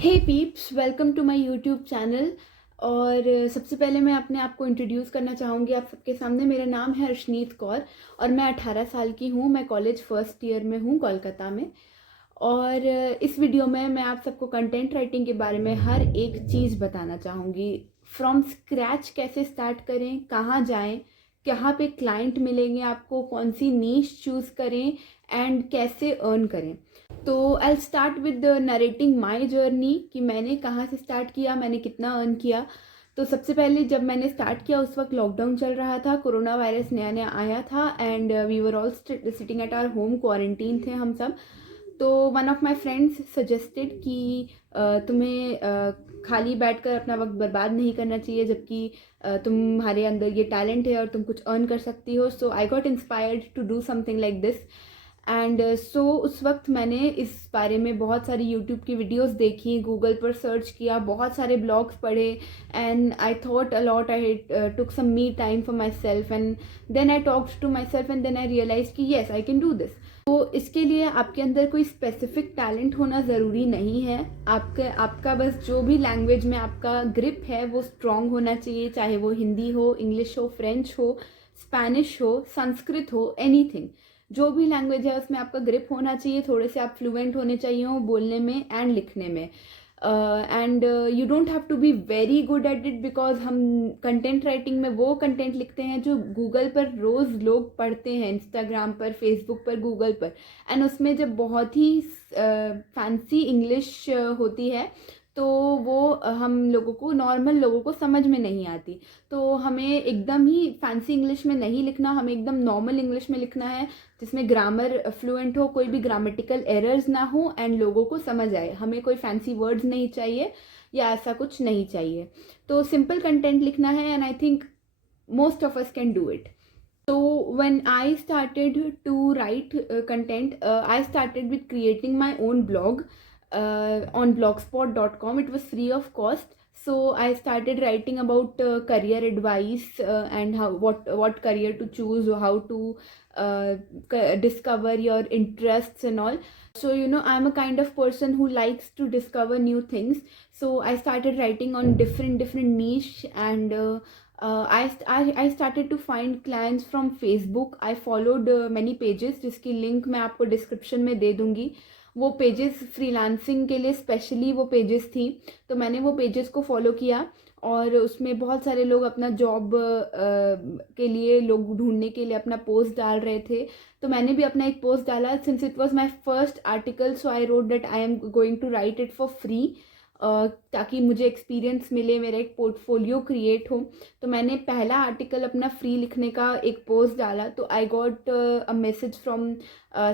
Hey peeps, welcome to my YouTube channel. और सबसे पहले मैं अपने आप को इंट्रोड्यूस करना चाहूँगी आप सबके सामने। मेरा नाम है अर्शनीत कौर और मैं 18 साल की हूँ। मैं कॉलेज फर्स्ट ईयर में हूँ कोलकाता में। और इस वीडियो में मैं आप सबको कंटेंट राइटिंग के बारे में हर एक चीज़ बताना चाहूँगी। फ्रॉम स्क्रैच कैसे स्टार्ट करें, कहाँ जाएं, कहाँ पे क्लाइंट मिलेंगे आपको, कौन सी नीश चूज़ करें एंड कैसे अर्न करें। तो I start with narrating my journey कि मैंने कहाँ से स्टार्ट किया, मैंने कितना अर्न किया। तो सबसे पहले जब मैंने स्टार्ट किया उस वक्त लॉकडाउन चल रहा था, कोरोना वायरस नया नया आया था and we were all sitting at our home, quarantine थे हम सब। तो one of my friends suggested कि तुम्हें खाली बैठकर अपना वक्त बर्बाद नहीं करना चाहिए, जबकि तुम्हारे अंदर ये टैलेंट है और तुम कुछ अर्न कर सकती हो। So I got inspired to do something like this. And so उस वक्त मैंने इस बारे में बहुत सारी यूट्यूब की वीडियोस देखी, गूगल पर सर्च किया, बहुत सारे ब्लॉग्स पढ़े and I thought a lot. I took some me time for myself and then I talked to myself and then I realise कि yes I can do this. तो इसके लिए आपके अंदर कोई स्पेसिफिक टैलेंट होना ज़रूरी नहीं है। आपका बस जो भी लैंग्वेज में आपका ग्रिप है वो स्ट्रॉन्ग होना चाहिए, चाहे वो हिंदी हो, इंग्लिश हो, फ्रेंच हो, स्पेनिश हो, संस्कृत हो, एनीथिंग। जो भी लैंग्वेज है उसमें आपका ग्रिप होना चाहिए, थोड़े से आप फ्लुएंट होने चाहिए हो बोलने में एंड लिखने में। And you don't have to be very good at it, because हम कंटेंट राइटिंग में वो कंटेंट लिखते हैं जो गूगल पर रोज़ लोग पढ़ते हैं, इंस्टाग्राम पर, फेसबुक पर, गूगल पर। एंड उसमें जब बहुत ही फैंसी इंग्लिश होती है तो वो हम लोगों को, नॉर्मल लोगों को समझ में नहीं आती। तो हमें एकदम ही फैंसी इंग्लिश में नहीं लिखना, हमें एकदम नॉर्मल इंग्लिश में लिखना है जिसमें ग्रामर फ्लुएंट हो, कोई भी ग्रामेटिकल एरर्स ना हो एंड लोगों को समझ आए। हमें कोई फैंसी वर्ड्स नहीं चाहिए या ऐसा कुछ नहीं चाहिए। तो सिंपल कंटेंट लिखना है and I think most of us can do it. So when I started to write content, I started with creating my own blog on blogspot.com. It was free of cost. So I started writing about career advice and what career to choose, or how to discover your interests and all. So I'm a kind of person who likes to discover new things. So I started writing on different niche and I started to find clients from Facebook. I followed many pages जिसकी link मैं आपको description में दे दूँगी। वो pages freelancing के लिए specially वो pages थी, तो मैंने वो पेजेस को फॉलो किया और उसमें बहुत सारे लोग अपना जॉब के लिए, लोग ढूंढने के लिए अपना पोस्ट डाल रहे थे। तो मैंने भी अपना एक पोस्ट डाला, since it was my first article, so I wrote that I am going to write it for free, ताकि मुझे एक्सपीरियंस मिले, मेरा एक पोर्टफोलियो क्रिएट हो। तो मैंने पहला आर्टिकल अपना फ्री लिखने का एक पोस्ट डाला, तो I got a message from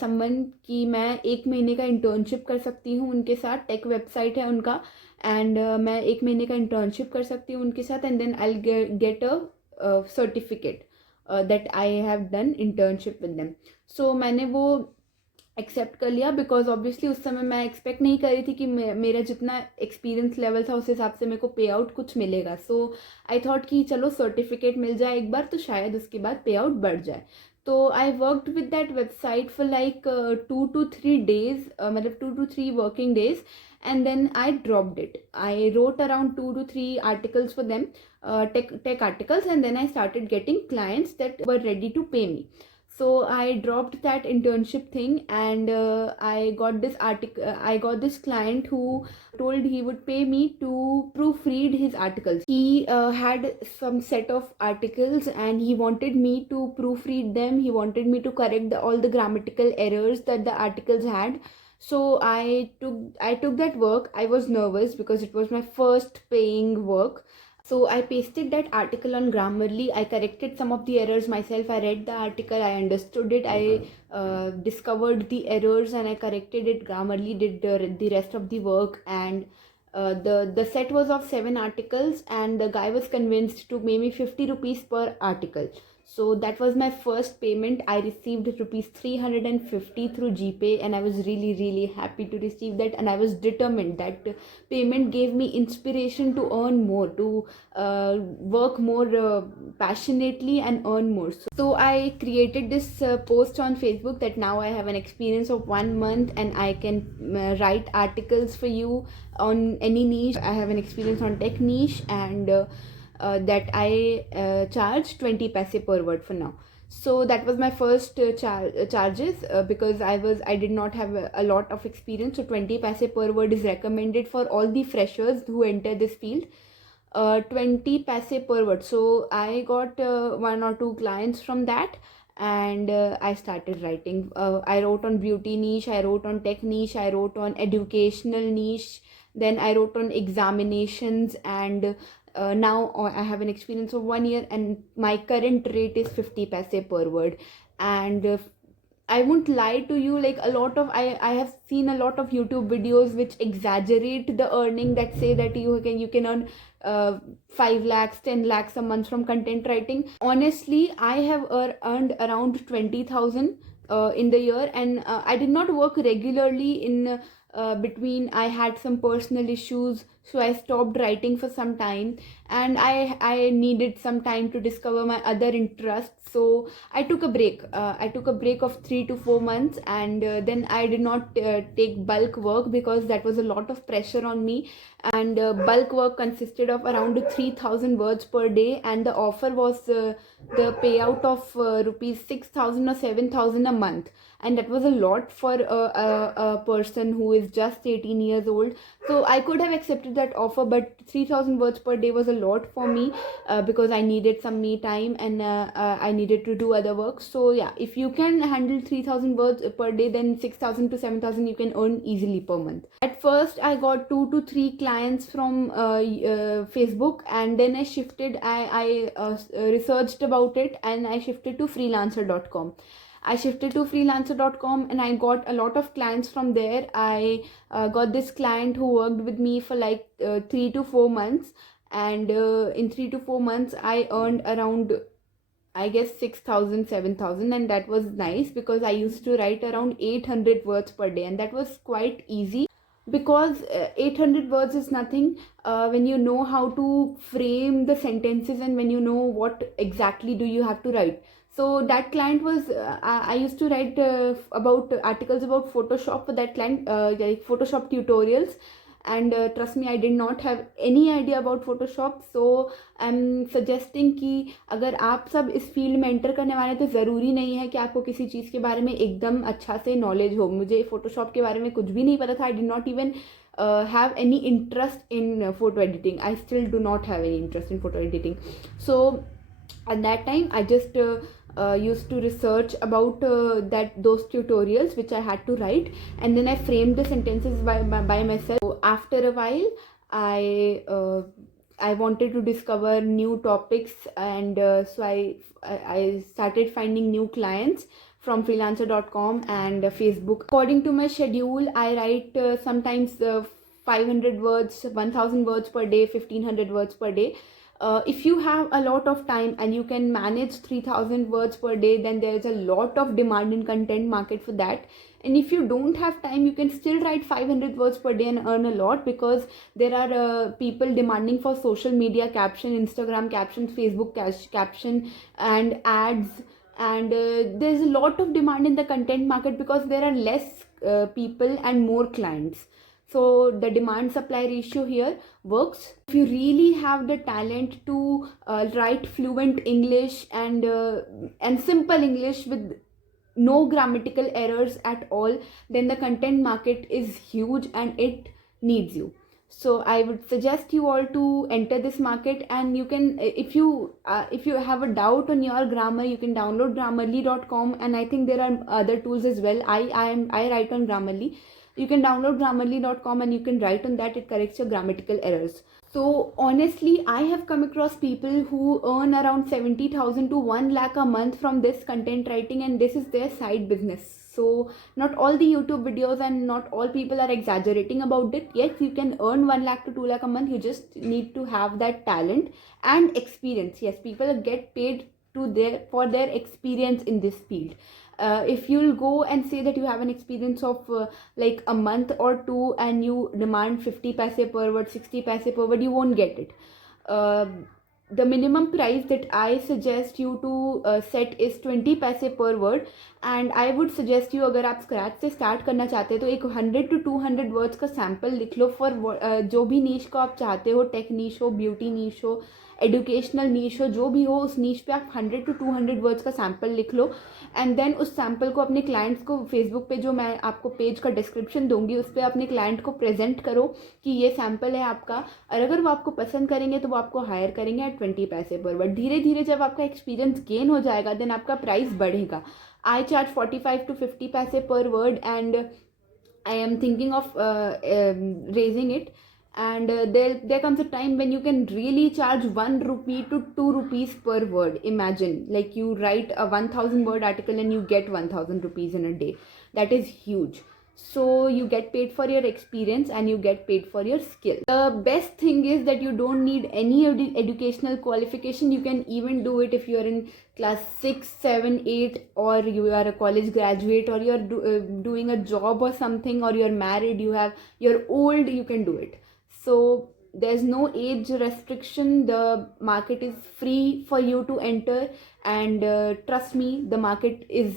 someone कि मैं 1 महीने का इंटर्नशिप कर सकती हूँ उनके साथ। टेक वेबसाइट है उनका एंड मैं 1 महीने का इंटर्नशिप कर सकती हूँ उनके साथ and then I get a certificate that I have done internship with them. So मैंने वो एक्सेप्ट कर लिया, बिकॉज ऑब्वियसली उस समय मैं एक्सपेक्ट नहीं कर रही थी कि मेरा जितना एक्सपीरियंस लेवल था उस हिसाब से मेरे को पे आउट कुछ मिलेगा। सो आई थॉट कि चलो सर्टिफिकेट मिल जाए एक बार तो शायद उसके बाद पे आउट बढ़ जाए। तो I worked with that website for like 2 to 3 days, मतलब 2 to 3 working days, and then I dropped it. I wrote around 2 to 3 articles for them, tech articles, and then I started getting clients that were ready to pay me. So I dropped that internship thing and I got this article. I got this client who told he would pay me to proofread his articles. He had some set of articles and he wanted me to proofread them. He wanted me to correct all the grammatical errors that the articles had. So I took that work. I was nervous because it was my first paying work. So I pasted that article on Grammarly. I corrected some of the errors myself. I read the article, I understood it, I discovered the errors and I corrected it. Grammarly did the rest of the work, and the set was of 7 articles and the guy was convinced to pay me 50 rupees per article. So that was my first payment. I received rupees 350 through GPay, and I was really really happy to receive that, and I was determined that payment gave me inspiration to earn more, to work more passionately and earn more. So I created this post on Facebook that now I have an experience of 1 month and I can write articles for you on any niche. I have an experience on tech niche, and that I charge 20 paise per word for now. So that was my first charges, because I did not have a lot of experience. So 20 paise per word is recommended for all the freshers who enter this field. 20 paise per word. So I got one or two clients from that, and I started writing. I wrote on beauty niche, I wrote on tech niche, I wrote on educational niche, then I wrote on examinations, and now I have an experience of 1 year, and my current rate is 50 paise per word. And I won't lie to you, like a lot of I have seen a lot of YouTube videos which exaggerate the earning, that say that you can earn 5 lakhs 10 lakhs a month from content writing. Honestly, I have earned around 20,000 in the year, and I did not work regularly in between. I had some personal issues, so I stopped writing for some time, and I needed some time to discover my other interests. So I took a break. I took a break of 3 to 4 months, and then I did not take bulk work because that was a lot of pressure on me. And bulk work consisted of around 3,000 words per day, and the offer was the payout of rupees 6,000 or 7,000 a month, and that was a lot for a person who is just 18 years old. So I could have accepted that offer, but 3,000 words per day was a lot for me, because I needed some me time, and I needed to do other work. So yeah, if you can handle 3,000 words per day, then 6,000 to 7,000 you can earn easily per month. At first I got 2 to 3 clients from Facebook, and then I shifted. I researched about it, and I shifted to freelancer.com. I shifted to freelancer.com, and I got a lot of clients from there. I got this client who worked with me for like 3 to 4 months, and in 3 to 4 months I earned around, I guess, 6,000 7,000, and that was nice because I used to write around 800 words per day, and that was quite easy because 800 words is nothing when you know how to frame the sentences and when you know what exactly do you have to write. So that client was I used to write about articles about Photoshop for that client, like Photoshop tutorials. And trust me, I did not have any idea about Photoshop. So I'm suggesting कि अगर आप सब इस field में enter करने वाले हैं तो ज़रूरी नहीं है कि आपको किसी चीज़ के बारे में एकदम अच्छा से नॉलेज हो. मुझे फोटोशॉप के बारे में कुछ भी नहीं पता था. I did not even have any interest in photo editing. I still do not have any interest in photo editing. So at that time I just used to research about those tutorials which I had to write, and then I framed the sentences by myself. So after a while I wanted to discover new topics, and so I started finding new clients from freelancer.com and Facebook. According to my schedule, I write sometimes 500 words, 1,000 words per day, 1,500 words per day. If you have a lot of time and you can manage 3,000 words per day, then there is a lot of demand in content market for that. And if you don't have time, you can still write 500 words per day and earn a lot, because there are people demanding for social media caption, Instagram caption, Facebook caption, and ads. And there's a lot of demand in the content market because there are less people and more clients. So the demand supply ratio here works. If you really have the talent to write fluent English and simple English with no grammatical errors at all, then the content market is huge and it needs you. So I would suggest you all to enter this market. And you can, if you have a doubt on your grammar, you can download grammarly.com, and I think there are other tools as well. I write on Grammarly. You can download grammarly.com and you can write on that. It corrects your grammatical errors. So honestly, I have come across people who earn around 70,000 to 1 lakh a month from this content writing, and this is their side business. So not all the YouTube videos and not all people are exaggerating about it. Yes, you can earn 1 lakh to 2 lakh a month. You just need to have that talent and experience. Yes, people get paid for their experience in this field. If you'll go and say that you have an experience of like a month or two and you demand 50 paise per word, 60 paise per word, you won't get it. The minimum price that I suggest you to set is 20 paise per word, and I would suggest you, अगर आप scratch से start करना चाहते हैं तो एक 100 to 200 words का sample लिख लो फॉर जो भी नीश को आप चाहते हो, टेक नीश हो, ब्यूटी नीश हो, एजुकेशनल नीश हो, जो भी हो उस नीश पे आप 100 to 200 वर्ड्स का सैम्पल लिख लो एंड देन उस सैम्पल को अपने क्लाइंट्स को फेसबुक पे जो मैं आपको पेज का डिस्क्रिप्शन दूंगी उस पर अपने क्लाइंट को प्रेजेंट करो कि ये सैम्पल है आपका, और अगर वो आपको पसंद करेंगे तो वो आपको हायर करेंगे एट 20 पैसे पर वर्ड. धीरे धीरे जब आपका एक्सपीरियंस गेन हो जाएगा देन आपका प्राइस बढ़ेगा. आई चार्ज 45 to 50 पैसे पर word and I am thinking of raising it. And there comes a time when you can really charge 1 rupee to 2 rupees per word. Imagine, like you write a 1000 word article and you get 1000 rupees in a day. That is huge. So you get paid for your experience and you get paid for your skill. The best thing is that you don't need any educational qualification. You can even do it if you are in class 6, 7, 8, or you are a college graduate, or you are doing a job or something, or you are married, you're old, you can do it. So there's no age restriction. The market is free for you to enter, and trust me, the market is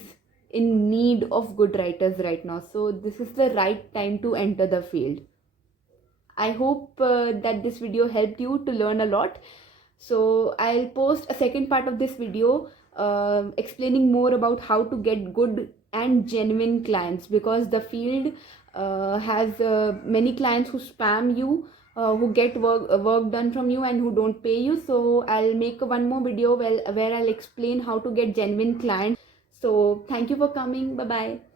in need of good writers right now. So this is the right time to enter the field. I hope that this video helped you to learn a lot. So I'll post a second part of this video explaining more about how to get good and genuine clients, because the field has many clients who spam you, who get work done from you and who don't pay you. So I'll make one more video where I'll explain how to get genuine clients. So thank you for coming. Bye bye.